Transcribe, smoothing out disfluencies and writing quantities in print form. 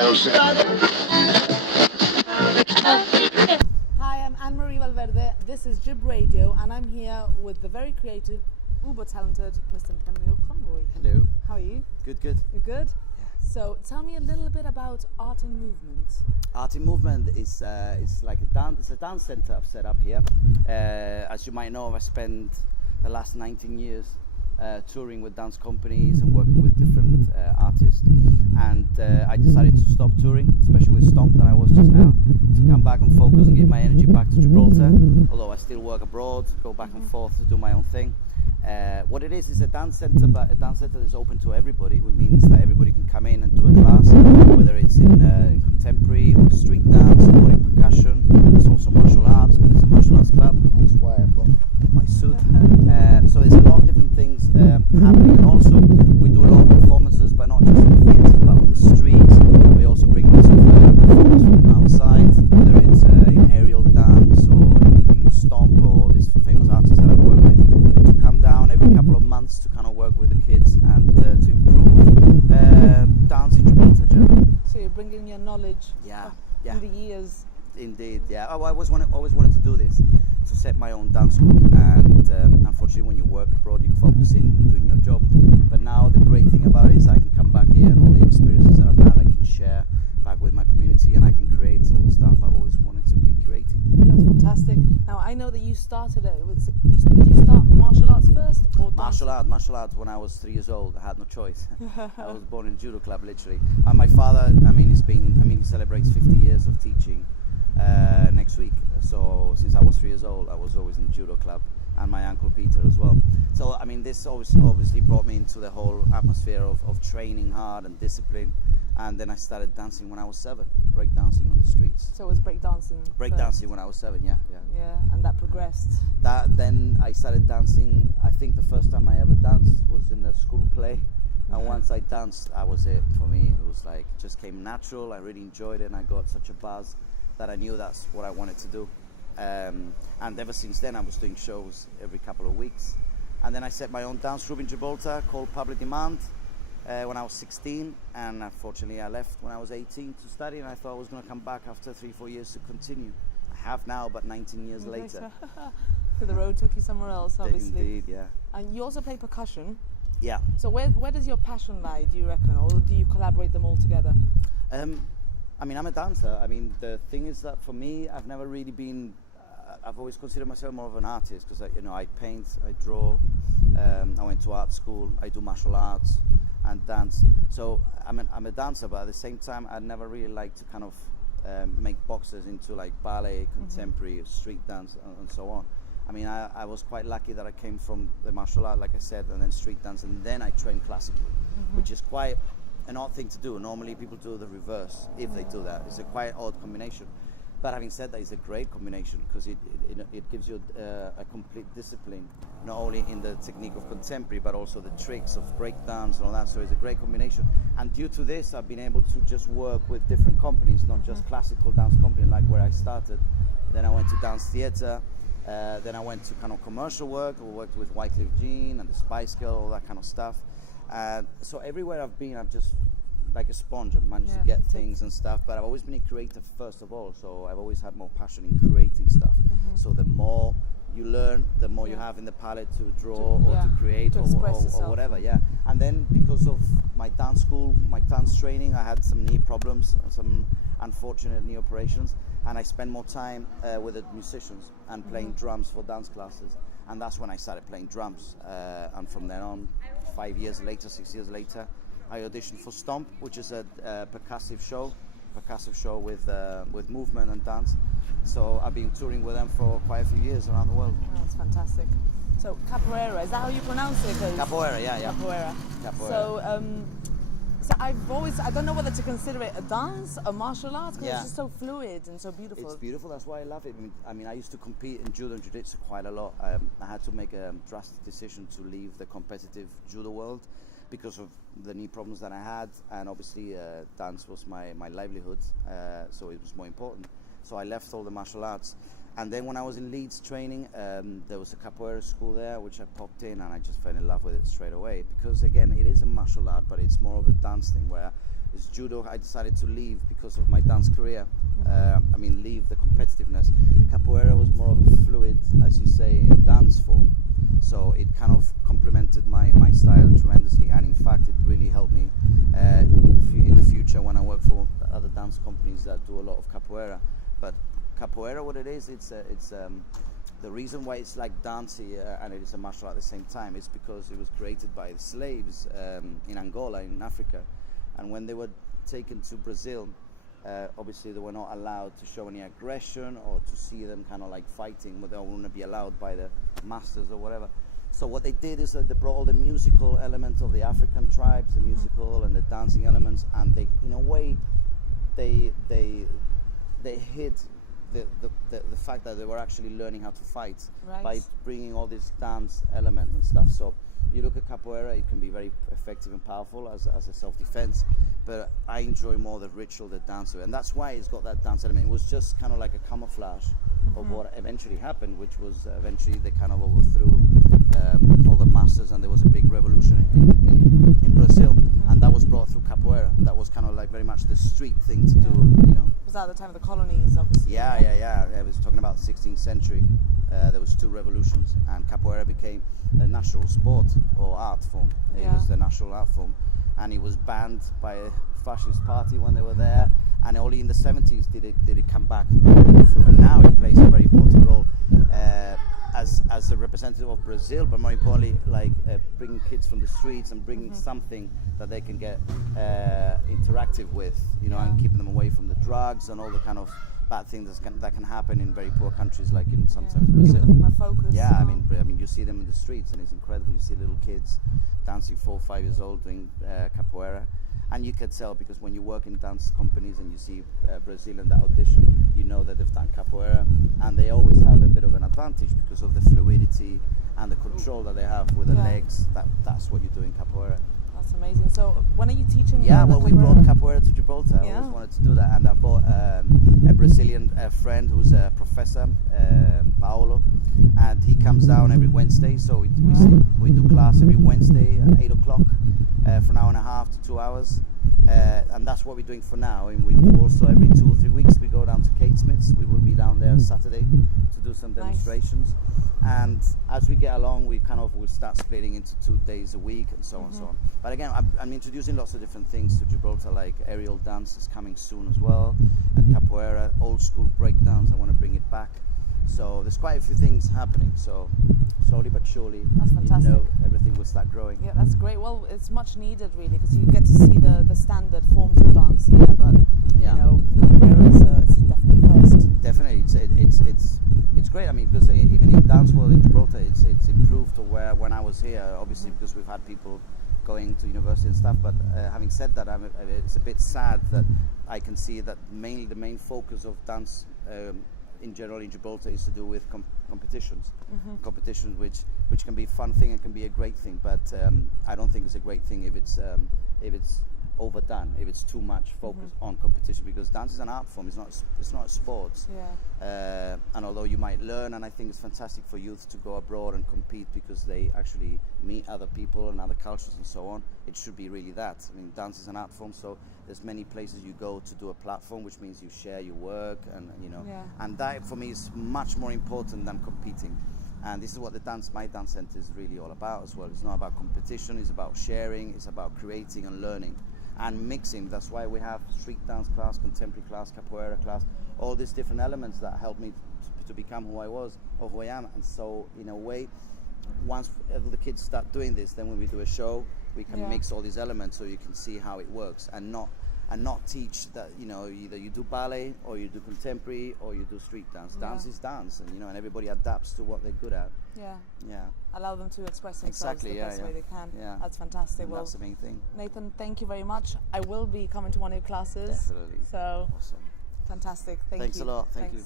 Hi, I'm Anne-Marie Valverde. This is GIB Radio, and I'm here with the very creative, uber-talented Mr. Nathaniel Conroy. Hello. How are you? Good, good. You're good? Yeah. So, tell me a little bit about Art and Movement. Art in Movement is like a dance. It's a dance center I've set up here. As you might know, I spent the last 19 years touring with dance companies and working with different artists. And I decided to stop touring, especially with Stomp that I was just now, to come back and focus and give my energy back to Gibraltar. Although I still work abroad, go back and forth to do my own thing. What it is a dance center, but a dance center that's open to everybody, which means that everybody can come in and do a class, whether it's in contemporary or street dance or in percussion. It's also martial arts, because it's a martial arts club. That's why I've got my suit. So there's a lot of different things happening, and also we do a lot of performances, but not just in the theatres, but on the streets. We also bring lots of performers from outside, whether it's in aerial dance or in Stomp or all these famous artists that I've worked with, to come down every couple of months to kind of work with the kids and to improve dance in Gibraltar generally. So you're bringing your knowledge in the years. Indeed, yeah. I always wanted to do this, to set my own dance school, and unfortunately when you work abroad you focus in on doing your job. But now the great thing about it is I can come back here and all the experiences that I've had I can share back with my community, and I can create all the stuff I've always wanted to be creating. That's fantastic. Now I know that you started it. Did you start martial arts first or Martial arts when I was 3 years old. I had no choice. I was born in a judo club literally. And my father, he celebrates 50 years of teaching next week. So since I was 3 years old, I was always in the judo club, and my uncle Peter as well. So this obviously brought me into the whole atmosphere of training hard and discipline. And then I started dancing when I was 7, break dancing on the streets. So it was break dancing? Break dancing when I was 7, yeah. Yeah, and that progressed? Then I started dancing. I think the first time I ever danced was in a school play. And once I danced, that was it for me. It was like, it just came natural. I really enjoyed it, and I got such a buzz that I knew that's what I wanted to do. And ever since then, I was doing shows every couple of weeks. And then I set my own dance group in Gibraltar called Public Demand when I was 16. And unfortunately, I left when I was 18 to study, and I thought I was going to come back after 3-4 years to continue. I have now, but 19 years later. So the road took you somewhere else, obviously. Indeed, yeah. And you also play percussion. Yeah. So where does your passion lie, do you reckon, or do you collaborate them all together? I'm a dancer. The thing is that for me, I've never really been. I've always considered myself more of an artist, because I paint, I draw. I went to art school. I do martial arts and dance. So I'm a dancer, but at the same time, I'd never really liked to kind of make boxes into like ballet, contemporary, street dance, and so on. I was quite lucky that I came from the martial art, like I said, and then street dance, and then I trained classically, which is quite an odd thing to do. Normally people do the reverse, if they do that. It's a quite odd combination. But having said that, it's a great combination, because it gives you a complete discipline, not only in the technique of contemporary, but also the tricks of breakdance and all that. So it's a great combination. And due to this, I've been able to just work with different companies, not just classical dance company like where I started. Then I went to dance theater. Then I went to kind of commercial work. I worked with Wycliffe Jean and the Spice Girl, all that kind of stuff. So everywhere I've been, I've just, like a sponge, I've managed to get things and stuff. But I've always been a creative first of all, so I've always had more passion in creating stuff. So the more you learn, the more you have in the palette to draw or to create or whatever. Yeah. And then because of my dance school, my dance training, I had some knee problems, some unfortunate knee operations. And I spend more time with the musicians and playing drums for dance classes. And that's when I started playing drums. And from then on, 6 years later, I auditioned for Stomp, which is a percussive show with movement and dance. So I've been touring with them for quite a few years around the world. Oh, that's fantastic. So capoeira, is that how you pronounce it? Capoeira, yeah. Capoeira. So I don't know whether to consider it a dance, a martial art, because it's just so fluid and so beautiful. It's beautiful, that's why I love it. I used to compete in judo and jiu-jitsu quite a lot. I had to make a drastic decision to leave the competitive judo world because of the knee problems that I had, and obviously dance was my livelihood, so it was more important. So I left all the martial arts. And then when I was in Leeds training, there was a capoeira school there, which I popped in, and I just fell in love with it straight away. Because again, it is a martial art, but it's more of a dance thing, where is judo. I decided to leave because of my dance career. Leave the competitiveness. Capoeira was more of a fluid, as you say, dance form. So it kind of complemented my style tremendously, and in fact it really helped me in the future when I work for other dance companies that do a lot of capoeira. But capoeira, what it is, it's the reason why it's like dancing and it is a martial art at the same time is because it was created by the slaves in Angola, in Africa, and when they were taken to Brazil, obviously they were not allowed to show any aggression or to see them kind of like fighting, but they wouldn't be allowed by the masters or whatever. So what they did is that they brought all the musical elements of the African tribes, the musical and the dancing elements, and they, in a way, they hid the fact that they were actually learning how to fight by bringing all this dance element and stuff. So you look at capoeira, it can be very effective and powerful as a self-defense, but I enjoy more the ritual, the dance, and that's why it's got that dance element. It was just kind of like a camouflage of what eventually happened, which was eventually they kind of overthrew all the masters, and there was a big revolution in Brazil, and that was brought through capoeira. That was kind of like very much the street thing to do, you know. Was that the time of the colonies, obviously? Yeah. I was talking about the 16th century. There was 2 revolutions, and capoeira became a national sport or art form. It was the national art form, and it was banned by a fascist party when they were there, and only in the 70s did it come back. And now it plays a very important role as a representative of Brazil, but more importantly, like bringing kids from the streets and bringing something that they can get interactive with, you know, and keeping them away from the drugs and all the kind of bad things that can happen in very poor countries like in sometimes Brazil. Give them a focus. Yeah, I mean, you see them in the streets and it's incredible. You see little kids dancing 4 or 5 years old doing capoeira, and you can tell because when you work in dance companies and you see Brazilian that audition, you know that they've done capoeira, and they always have a bit of an advantage because of the fluidity and the control that they have with the legs. That's what you do in capoeira. That's amazing. So when are you teaching? Yeah, well, we brought capoeira to Gibraltar. I always wanted to do that, and I brought a Brazilian friend who's a professor, Paolo, and he comes down every Wednesday. So we do class every Wednesday at 8 o'clock for an hour and a half to 2 hours, and that's what we're doing for now. And we do also every 2 or 3 weeks we go down to Kate Smith's. We will be down there Saturday to do some demonstrations. And as we get along, we'll start splitting into 2 days a week and so on and so on. But again, I'm introducing lots of different things to Gibraltar, like aerial dance is coming soon as well, and capoeira, old school breakdance, I want to bring it back. So there's quite a few things happening. So slowly but surely, that's fantastic. You know, everything will start growing. Yeah, that's great. Well, it's much needed really, because you get to see the standard forms of dance here, but you know, capoeira is definitely first. Definitely, it's great. I mean, because even in dance world in Gibraltar, it's improved to where when I was here, obviously because we've had people going to university and stuff. But having said that, it's a bit sad that I can see that the main focus of dance in general in Gibraltar is to do with competitions, which can be a fun thing and can be a great thing. But I don't think it's a great thing if it's overdone, if it's too much focus on competition, because dance is an art form. It's not a sport. And although you might learn, and I think it's fantastic for youth to go abroad and compete because they actually meet other people and other cultures and so on, it should be really that. I mean, dance is an art form, so there's many places you go to do a platform, which means you share your work, and you know, and that for me is much more important than competing. And this is what my dance center is really all about as well. It's not about competition, it's about sharing, it's about creating and learning and mixing. That's why we have street dance class, contemporary class, capoeira class, all these different elements that help me to become who I was or who I am. And so in a way, once the kids start doing this, then when we do a show, we can mix all these elements so you can see how it works, and not teach that, you know, either you do ballet or you do contemporary or you do street dance. Dance is dance, and you know, and everybody adapts to what they're good at. Allow them to express themselves the best way they can. That's fantastic. And that's the main thing. Nathan, thank you very much. I will be coming to one of your classes. Definitely. So awesome. Fantastic. Thanks a lot. Thank you.